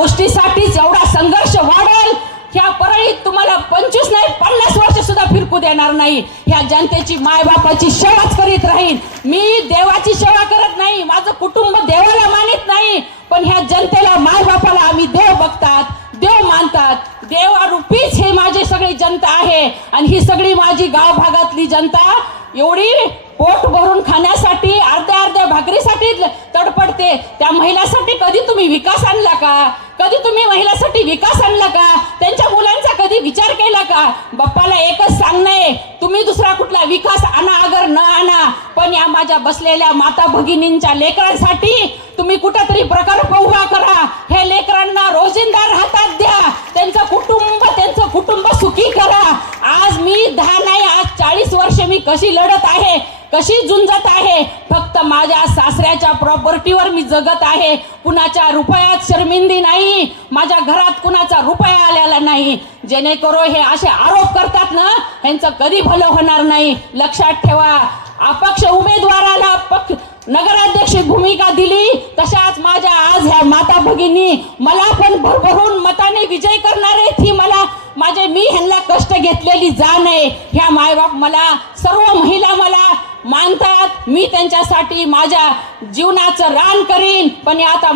गोष्टीसाठीच एवढा संघर्ष वाढेल. ह्या परळीत तुम्हाला 25 नाही 50 वर्ष सुद्धा फिरकू देणार नाही. ह्या जनतेची मायबापाची सेवाच करीत राहील. मी देवाची सेवा करत नाही, माझं कुटुंब देवाला मानित नाही, पण ह्या जनतेला मायबापाला आम्ही देव बघतात, देव मानतात. देवारूपीच हे माझी सगळी जनता आहे. आणि ही सगळी माझी गाव भागातली जनता एवढी पोट भरून खाण्यासाठी अर्ध्या भाकरीसाठी तडपडते. त्या महिलांसाठी कधी तुम्ही विकास आणला का? कधी तुम्ही महिलांसाठी विकास आणला का? त्यांच्या मुलांचा कधी विचार केला का? बाप्पाला एकच सांगणे, तुम्ही दुसरा कुठला विकास आणा अगर न आणा, पण या माझ्या बसलेल्या माता भगिनींच्या लेकरांसाठी तुम्ही कुठेतरी प्रकल्प उभा करा. हे लेकरांना रोजंदार हातात द्या, त्यांचं कुटुंब सुखी करा. आज मी 10 नाही, आज 40 वर्ष मी कशी लढत आहे, कशी झुंजत आहे. फक्त माझ्या सासऱ्याच्या प्रॉपर्टीवर मी जगत आहे. कुणाच्या रुपयात शर्मिंदी नाही, माझ्या घरात कुणाचा रुपया आलेला नाही. जेणेकरून हे असे आरोप करतात ना, ह्यांचं कधी भलं होणार नाही. लक्षात ठेवा, अपक्ष उमेदवाराला नगराध्यक्ष भूमिका दिली, तशाच माझ्या आज ह्या माता भगिनी मला पण भरभरून मताने विजय करणार आहेत. ही मला मी ह्यांना कष्ट घेतलेली जाण आहे. ह्या मायबाप मला, सर्व महिला मला मानतात. मी त्यांच्यासाठी माझ्या जीवनाचं रान करीन. पण आता